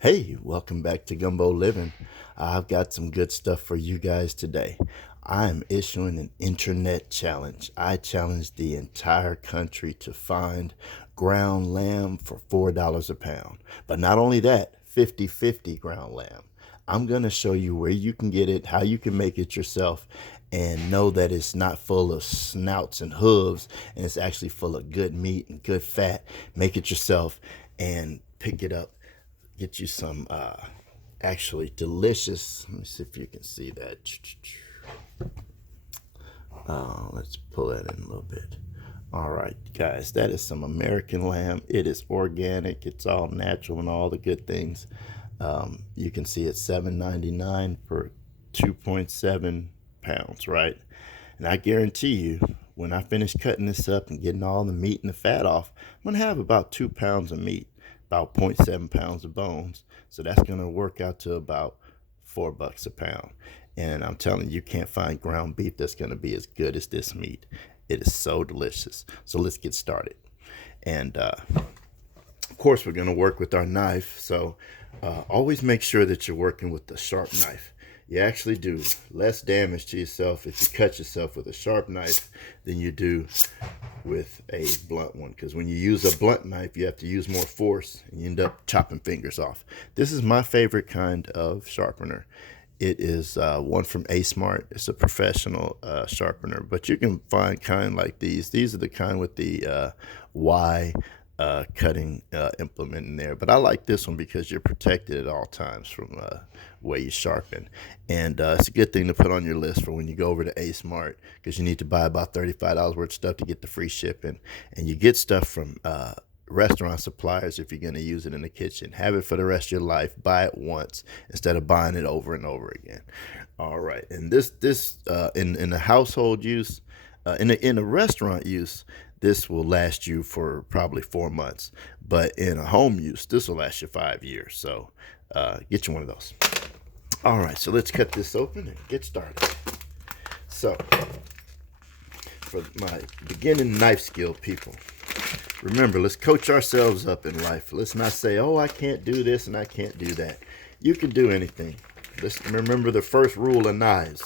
Hey, welcome back to Gumbo Living. I've got some good stuff for you guys today. I'm issuing an internet challenge. I challenge the entire country to find ground lamb for $4 a pound. But not only that, 50-50 ground lamb. I'm going to show you where you can get it, how you can make it yourself, and know that it's not full of snouts and hooves, and it's actually full of good meat and good fat. Make it yourself and pick it up. Get you some actually delicious. Let me see if you can see that. Let's pull that in a little bit. All right, guys, that is some American lamb. It is organic. It's all natural and all the good things. You can see it's $7.99 for 2.7 pounds, right? And I guarantee you, when I finish cutting this up and getting all the meat and the fat off, I'm gonna have about 2 pounds of meat, about 0.7 pounds of bones. So that's gonna work out to about $4 a pound. And I'm telling you, you can't find ground beef that's gonna be as good as this meat. It is so delicious. So let's get started. And of course, we're gonna work with our knife. So always make sure that you're working with a sharp knife. You actually do less damage to yourself if you cut yourself with a sharp knife than you do with a blunt one, because when you use a blunt knife you have to use more force and you end up chopping fingers off. This is my favorite kind of sharpener. It is one from A Smart. It's a professional sharpener, but you can find kind like these are the kind with the Y cutting implement in there. But I like this one because you're protected at all times from way you sharpen. And it's a good thing to put on your list for when you go over to A Smart, because you need to buy about $35 worth of stuff to get the free shipping. And you get stuff from restaurant suppliers if you're going to use it in the kitchen. Have it for the rest of your life. Buy it once instead of buying it over and over again. All right. And this in the household use, in a restaurant use, this will last you for probably 4 months. But in a home use, this will last you 5 years. So get you one of those. All right, so let's cut this open and get started. So for my beginning knife skill people, remember, let's coach ourselves up in life. Let's not say, oh, I can't do this and I can't do that. You can do anything. Let's remember the first rule of knives.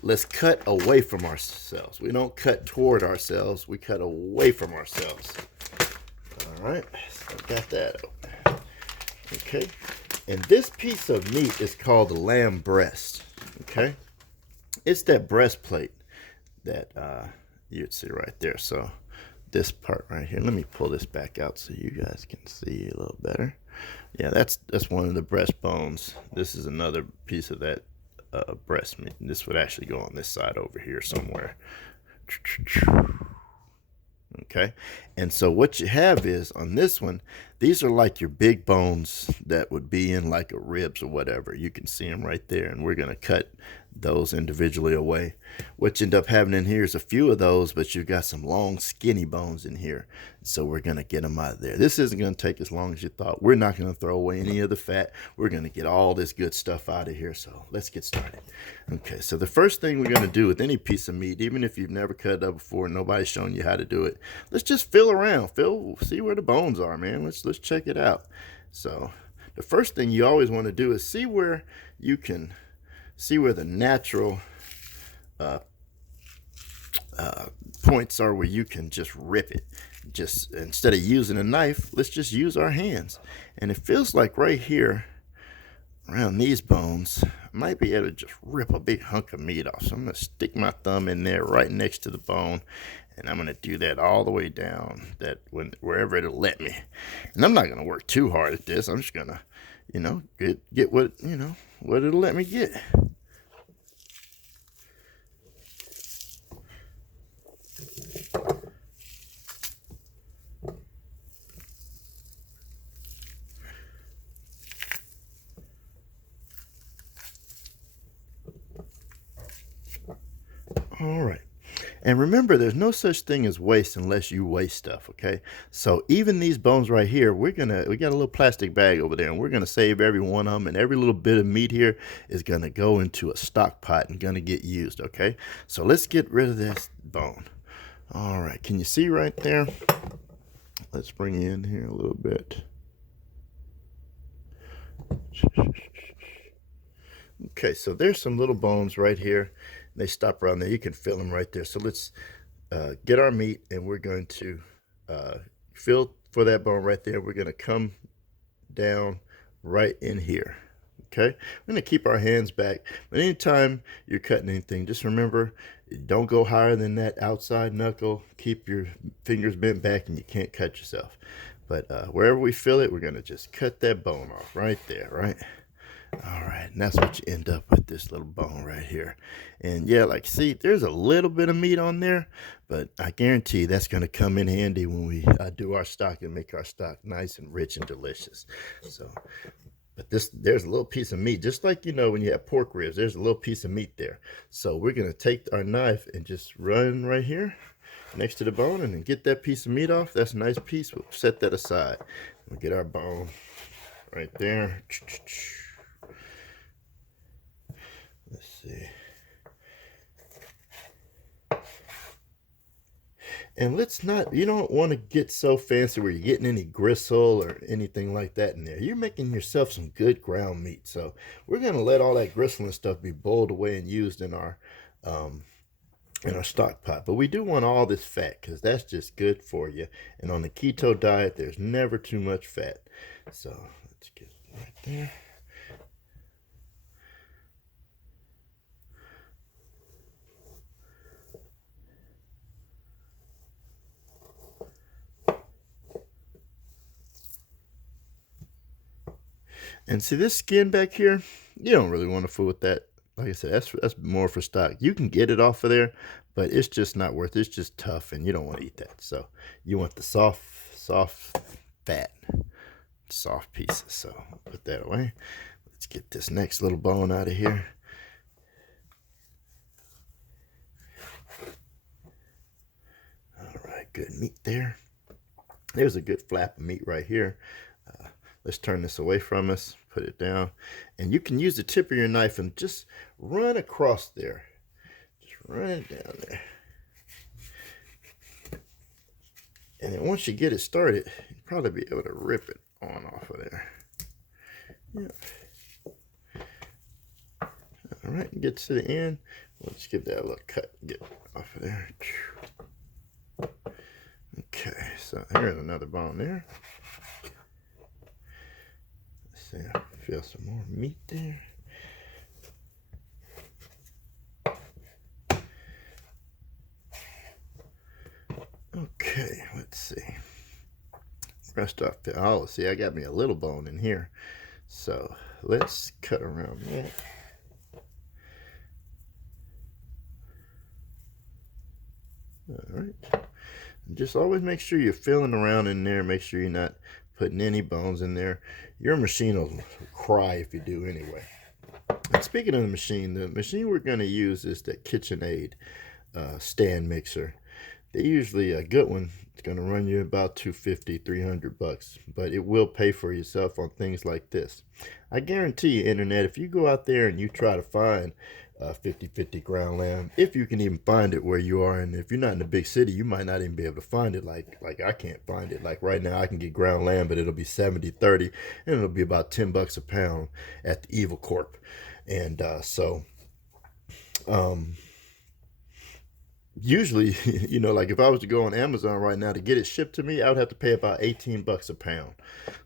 Let's cut away from ourselves. We don't cut toward ourselves. We cut away from ourselves. All right, so I got that open. Okay, and this piece of meat is called the lamb breast. Okay, it's that breastplate that you'd see right there. So this part right here, let me pull this back out so you guys can see a little better. Yeah, that's one of the breastbones. This is another piece of that breast meat. This would actually go on this side over here somewhere. Okay, and so what you have is on this one, these are like your big bones that would be in like a ribs or whatever. You can see them right there, and we're going to cut those individually away. What you end up having in here is a few of those, but you've got some long skinny bones in here, so we're going to get them out of there. This isn't going to take as long as you thought. We're not going to throw away any of the fat. We're going to get all this good stuff out of here, so let's get started. Okay, so the first thing we're going to do with any piece of meat, even if you've never cut it up before, nobody's shown you how to do it, let's just feel around, see where the bones are, man. Let's check it out. So the first thing you always want to do is see where you can see where the natural points are, where you can just rip it. Just instead of using a knife, let's just use our hands. And it feels like right here around these bones, I might be able to just rip a big hunk of meat off. So I'm going to stick my thumb in there right next to the bone, and I'm going to do that all the way down, wherever it'll let me. And I'm not going to work too hard at this. I'm just going to, get what it'll let me get. All right. And remember, there's no such thing as waste unless you waste stuff, okay? So even these bones right here, we got a little plastic bag over there, and we're gonna save every one of them, and every little bit of meat here is gonna go into a stock pot and gonna get used, okay? So let's get rid of this bone. All right, can you see right there? Let's bring you in here a little bit. Okay, so there's some little bones right here. They stop around there. You can feel them right there. So let's get our meat, and we're going to uh, feel for that bone right there. We're going to come down right in here. Okay, we're going to keep our hands back. But anytime you're cutting anything, just remember, don't go higher than that outside knuckle. Keep your fingers bent back, and you can't cut yourself. But wherever we feel it, we're going to just cut that bone off right there, right? All right, and that's what you end up with, this little bone right here. And yeah, like, see, there's a little bit of meat on there, but I guarantee that's going to come in handy when we do our stock and make our stock nice and rich and delicious. So, but there's a little piece of meat, just like, you know, when you have pork ribs, there's a little piece of meat there. So we're going to take our knife and just run right here next to the bone and then get that piece of meat off. That's a nice piece. We'll set that aside. We'll get our bone right there. Let's see. And let's not, you don't want to get so fancy where you're getting any gristle or anything like that in there. You're making yourself some good ground meat. So we're going to let all that gristle and stuff be boiled away and used in our stock pot. But we do want all this fat because that's just good for you. And on the keto diet, there's never too much fat. So let's get it right there. And see this skin back here, you don't really want to fool with that. Like I said, that's more for stock. You can get it off of there, but it's just not worth it. It's just tough, and you don't want to eat that. So you want the soft fat, soft pieces. So put that away. Let's get this next little bone out of here. All right, good meat there. There's a good flap of meat right here. Let's turn this away from us, put it down. And you can use the tip of your knife and just run across there. Just run it down there. And then once you get it started, you'll probably be able to rip it on off of there. Yeah. All right, get to the end. Let's give that a little cut, get off of there. Okay, so here's another bone there. See, I feel some more meat there. Okay, let's see. Rest off the, oh, see, I got me a little bone in here. So let's cut around that. All right. And just always make sure you're feeling around in there. Make sure you're not putting any bones in there. Your machine will cry if you do anyway. And speaking of the machine we're going to use is the KitchenAid stand mixer. They usually, a good one, it's going to run you about $250, $300, but it will pay for yourself on things like this. I guarantee you, internet, if you go out there and you try to find 50/50 ground lamb, if you can even find it where you are, and if you're not in a big city, you might not even be able to find it. Like I can't find it. Like right now, I can get ground lamb, but it'll be 70/30, and it'll be about $10 a pound at the Evil Corp. And usually, you know, like if I was to go on Amazon right now to get it shipped to me, I would have to pay about $18 a pound.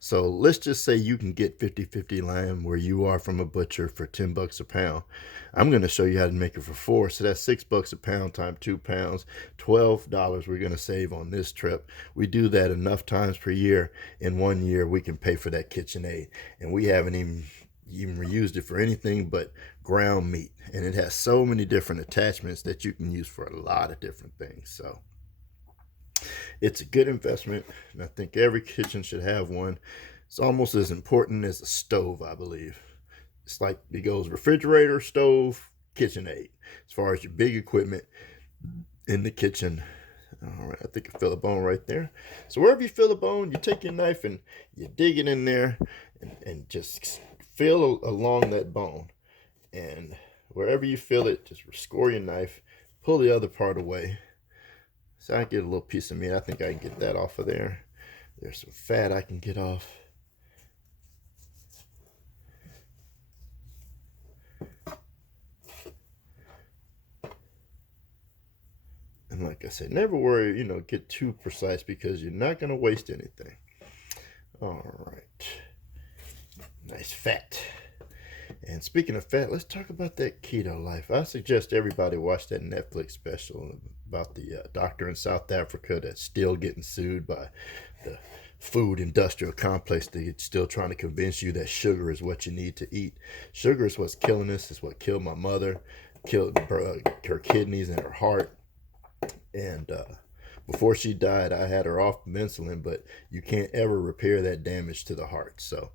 So let's just say you can get 50/50 lamb where you are from a butcher for $10 a pound. I'm going to show you how to make it for $4. So that's $6 a pound times 2 pounds, $12 we're going to save on this trip. We do that enough times per year. In 1 year, we can pay for that KitchenAid, and we haven't even reused it for anything but ground meat, and it has so many different attachments that you can use for a lot of different things. So it's a good investment, and I think every kitchen should have one. It's almost as important as a stove, I believe. It's like it goes refrigerator, stove, KitchenAid as far as your big equipment in the kitchen. All right, I think I feel a bone right there. So wherever you feel a bone, you take your knife and you dig it in there and just feel along that bone. And wherever you feel it, just score your knife, pull the other part away. So I get a little piece of meat. I think I can get that off of there. There's some fat I can get off. I said, never worry, get too precise because you're not going to waste anything. All right. Nice fat. And speaking of fat, let's talk about that keto life. I suggest everybody watch that Netflix special about the doctor in South Africa that's still getting sued by the food industrial complex. They're still trying to convince you that sugar is what you need to eat. Sugar is what's killing us. It's what killed my mother, killed her kidneys and her heart. And before she died, I had her off insulin, but you can't ever repair that damage to the heart. So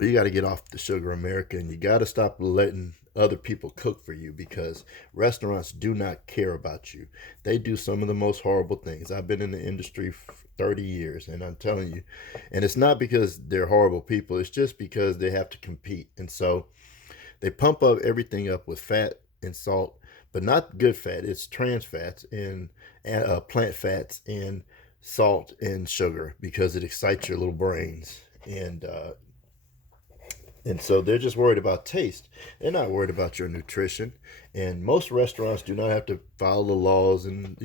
you got to get off the sugar, America, and you got to stop letting other people cook for you, because restaurants do not care about you. They do some of the most horrible things. I've been in the industry for 30 years, and I'm telling you, and it's not because they're horrible people. It's just because they have to compete. And so they pump up everything up with fat and salt, but not good fat. It's trans fats and plant fats and salt and sugar, because it excites your little brains. And so they're just worried about taste. They're not worried about your nutrition. And most restaurants do not have to follow the laws and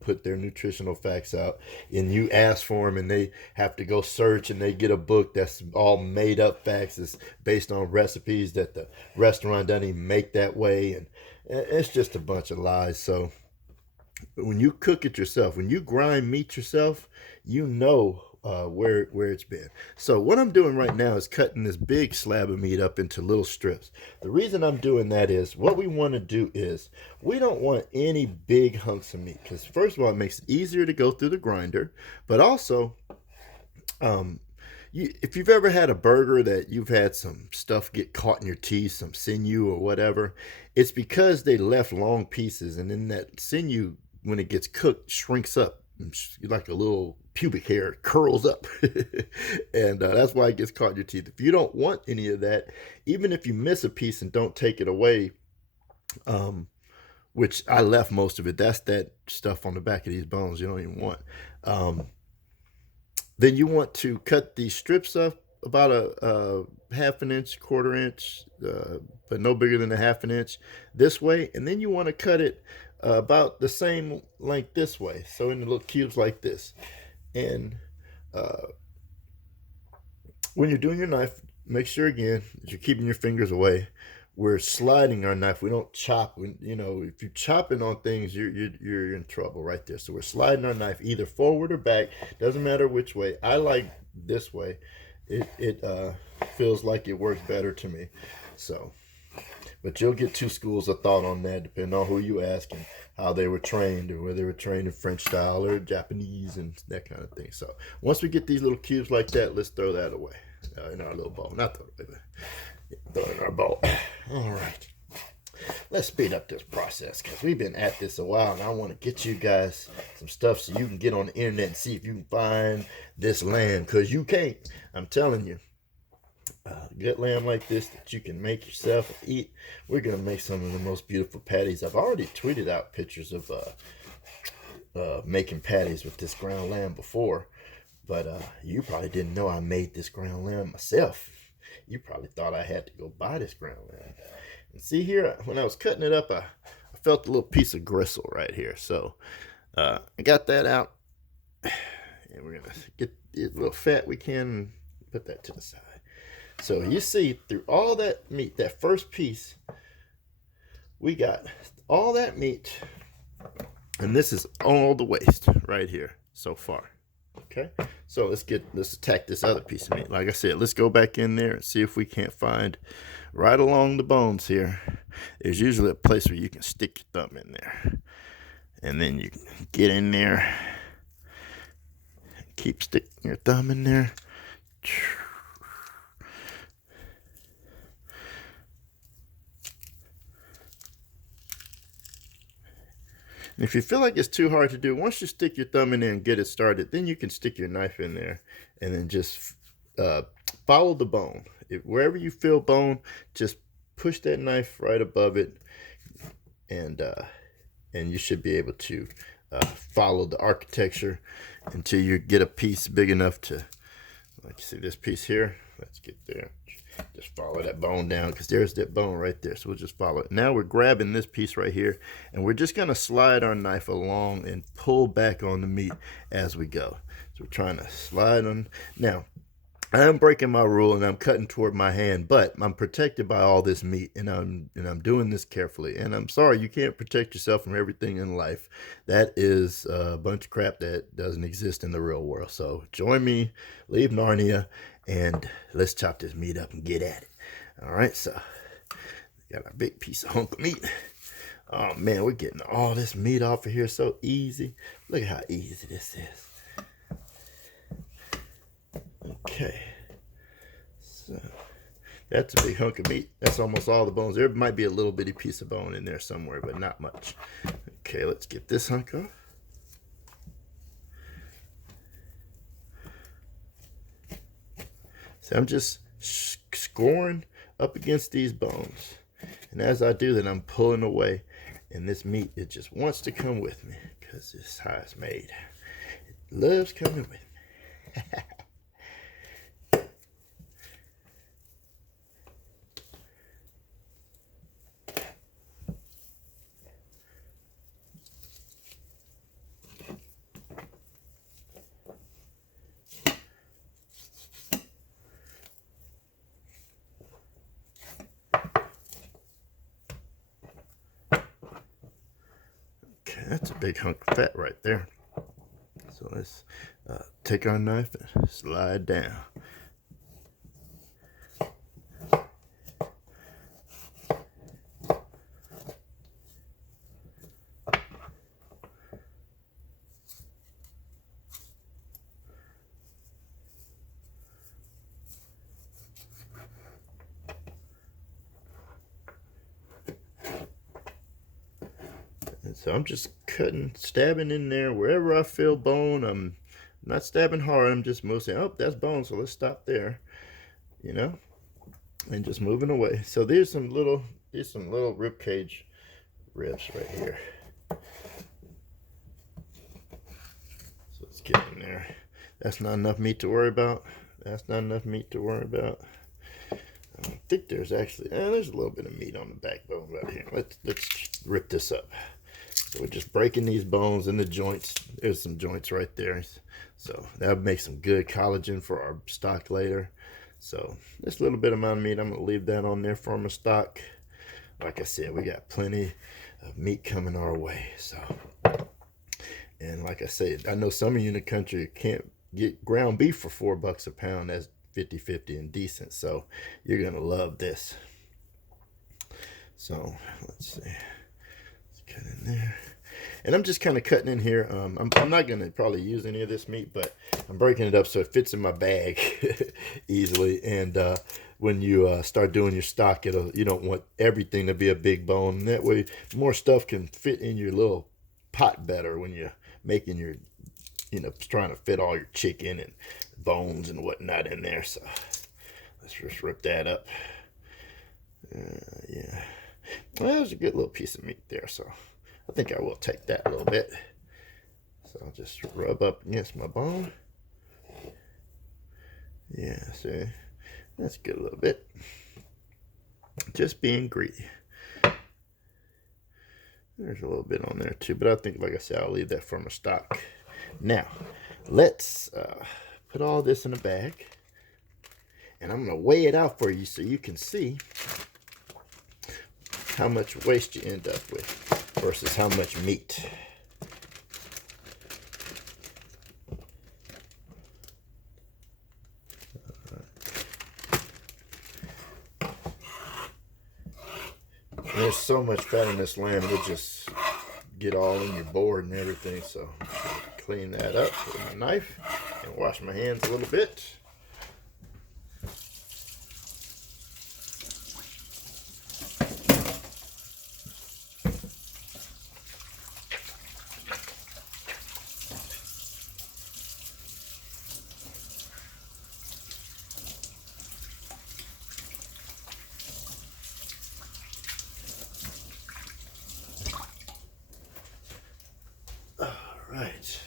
put their nutritional facts out. And you ask for them, and they have to go search, and they get a book that's all made up facts. It's based on recipes that the restaurant doesn't even make that way. And it's just a bunch of lies. So when you cook it yourself, when you grind meat yourself, where it's been. So what I'm doing right now is cutting this big slab of meat up into little strips. The reason I'm doing that is, what we want to do is, we don't want any big hunks of meat, because first of all, it makes it easier to go through the grinder, but also if you've ever had a burger that you've had some stuff get caught in your teeth, some sinew or whatever, it's because they left long pieces, and then that sinew, when it gets cooked, shrinks up like a little pubic hair, curls up. And that's why it gets caught in your teeth. If you don't want any of that, even if you miss a piece and don't take it away, which I left most of it, that's that stuff on the back of these bones you don't even want, then you want to cut these strips up about a half an inch, quarter inch, but no bigger than a half an inch this way. And then you want to cut it about the same length this way, so in the little cubes like this. And when you're doing your knife, make sure again that you're keeping your fingers away. We're sliding our knife. We don't chop. If you're chopping on things, you're in trouble right there. So we're sliding our knife either forward or back. Doesn't matter which way. I like this way. It feels like it works better to me. So, but you'll get two schools of thought on that, depending on who you ask and how they were trained, or whether they were trained in French style or Japanese and that kind of thing. So once we get these little cubes like that, let's throw that away in our little bowl. Not throw it away, but throw it in our bowl. All right. Let's speed up this process, because we've been at this a while, and I want to get you guys some stuff so you can get on the internet and see if you can find this lamb, because you can't. I'm telling you. Good lamb like this that you can make yourself and eat. We're going to make some of the most beautiful patties. I've already tweeted out pictures of making patties with this ground lamb before, but you probably didn't know I made this ground lamb myself. You probably thought I had to go buy this ground lamb. And see here, when I was cutting it up, I felt a little piece of gristle right here. So I got that out, and we're going to get the little fat we can and put that to the side. So you see, through all that meat, that first piece, we got all that meat, and this is all the waste right here so far. Okay, so let's attack this other piece of meat. Like I said, let's go back in there and see if we can't find right along the bones here. There's usually a place where you can stick your thumb in there, and then you can get in there, keep sticking your thumb in there. And if you feel like it's too hard to do, once you stick your thumb in there and get it started, then you can stick your knife in there and then just follow the bone. Wherever you feel bone, just push that knife right above it, and you should be able to follow the architecture until you get a piece big enough to, like you see this piece here. Let's get there. Just follow that bone down because there's that bone right there. So we'll just follow it. Now we're grabbing this piece right here and we're just going to slide our knife along and pull back on the meat as we go. So we're trying to slide on. Now, I'm breaking my rule and I'm cutting toward my hand, but I'm protected by all this meat and I'm doing this carefully. And I'm sorry, you can't protect yourself from everything in life. That is a bunch of crap that doesn't exist in the real world. So join me, leave Narnia, and let's chop this meat up and get at it. All right, so got a big piece of hunk of meat. Oh man, we're getting all this meat off of here so easy. Look at how easy this is. Okay, so that's a big hunk of meat. That's almost all the bones. There might be a little bitty piece of bone in there somewhere, but not much. Okay, let's get this hunk off. So I'm just scoring up against these bones. And as I do that, I'm pulling away. And this meat, it just wants to come with me because this is how it's made. It loves coming with me. That's a big hunk of fat right there. So let's take our knife and slide down. So I'm just cutting, stabbing in there wherever I feel bone. I'm not stabbing hard. I'm just mostly, oh, that's bone, so let's stop there, you know, and just moving away. So there's some little rib cage ribs right here. So let's get in there. That's not enough meat to worry about. That's not enough meat to worry about. I think there's actually, there's a little bit of meat on the backbone right here. Let's rip this up. So we're just breaking these bones in the joints. There's some joints right there. So that'll make some good collagen for our stock later. So this little bit amount of meat, I'm going to leave that on there for my stock. Like I said, we got plenty of meat coming our way. So, and like I said, I know some of you in the country can't get ground beef for $4 a pound. That's 50-50 and decent. So you're going to love this. So let's see. Cut in there, and I'm just kind of cutting in here. I'm not going to probably use any of this meat, but I'm breaking it up so it fits in my bag easily. And when you start doing your stock, you don't want everything to be a big bone. That way, more stuff can fit in your little pot better when you're making your, trying to fit all your chicken and bones and whatnot in there. So let's just rip that up. Yeah. Well, there's a good little piece of meat there, so I think I will take that a little bit. So I'll just rub up against my bone. Yeah, see, that's good a little bit. Just being greedy. There's a little bit on there too, but I think, like I said, I'll leave that for my stock. Now, let's put all this in a bag, and I'm going to weigh it out for you so you can see how much waste you end up with versus how much meat. There's so much fat in this lamb, it'll just get all in your board and everything. So clean that up with my knife and wash my hands a little bit. Right,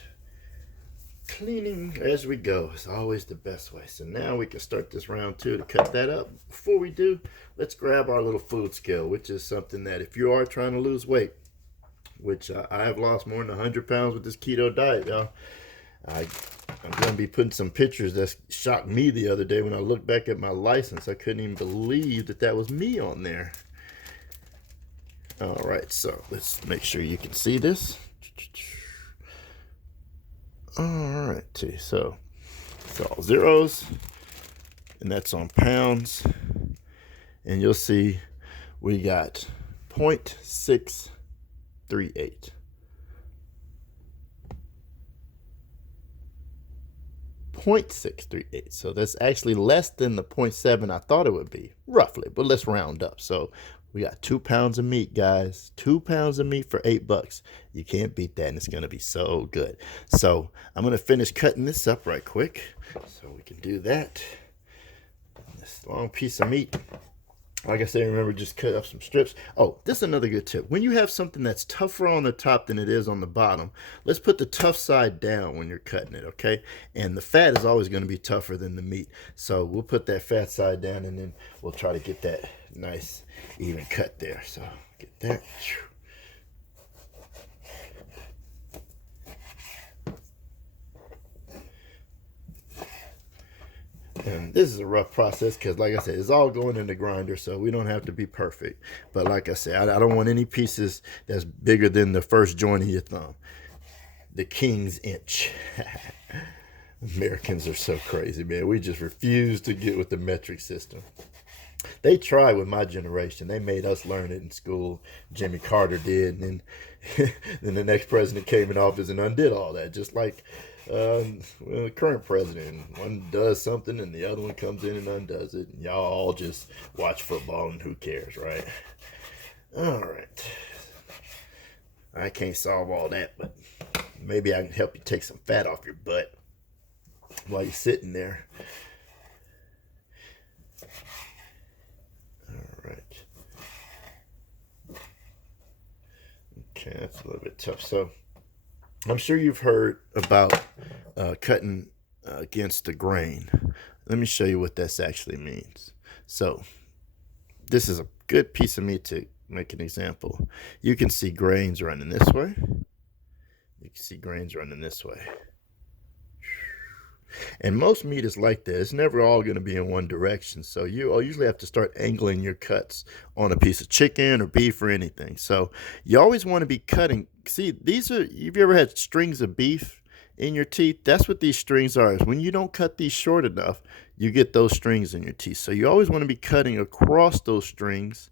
cleaning as we go is always the best way. So now we can start this round 2 to cut that up. Before we do, let's grab our little food scale, which is something that if you are trying to lose weight, which I have lost more than 100 pounds with this keto diet, y'all. I'm going to be putting some pictures that shocked me the other day when I looked back at my license. I couldn't even believe that that was me on there. All right, so let's make sure you can see this. All right, so it's all zeros, and that's on pounds. And you'll see we got 0.638. 0.638. So that's actually less than the 0.7 I thought it would be, roughly, but let's round up. So we got 2 pounds of meat, guys. 2 pounds of meat for $8. You can't beat that, and it's going to be so good. So I'm going to finish cutting this up right quick so we can do that. This long piece of meat. Like I said, remember, just cut up some strips. Oh, this is another good tip. When you have something that's tougher on the top than it is on the bottom, let's put the tough side down when you're cutting it, okay? And the fat is always going to be tougher than the meat. So we'll put that fat side down, and then we'll try to get that nice, even cut there. So get that. And this is a rough process because, like I said, it's all going in the grinder, so we don't have to be perfect. But like I said, I don't want any pieces that's bigger than the first joint of your thumb. The king's inch. Americans are so crazy, man. We just refuse to get with the metric system. They tried with my generation. They made us learn it in school. Jimmy Carter did, and then the next president came in office and undid all that, just like the current president. One does something and the other one comes in and undoes it. And y'all all just watch football and who cares, right? All right. I can't solve all that, but maybe I can help you take some fat off your butt while you're sitting there. All right. Okay, that's a little bit tough. So I'm sure you've heard about cutting against the grain. Let me show you what this actually means. So this is a good piece of meat to make an example. You can see grains running this way. You can see grains running this way. And most meat is like that. It's never all going to be in one direction. So you usually have to start angling your cuts on a piece of chicken or beef or anything. So you always want to be cutting. See, these are, have you ever had strings of beef in your teeth? That's what these strings are. Is when you don't cut these short enough, you get those strings in your teeth. So you always want to be cutting across those strings.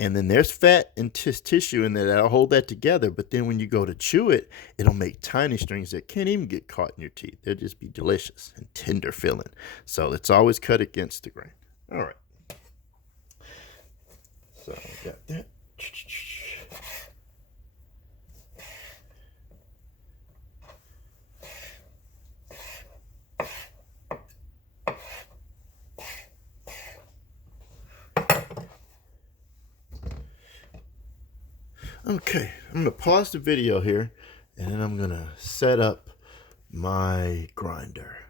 And then there's fat and tissue in there that'll hold that together. But then when you go to chew it, it'll make tiny strings that can't even get caught in your teeth. They'll just be delicious and tender feeling. So it's always cut against the grain. All right. So I got that. Okay, I'm going to pause the video here, and then I'm going to set up my grinder.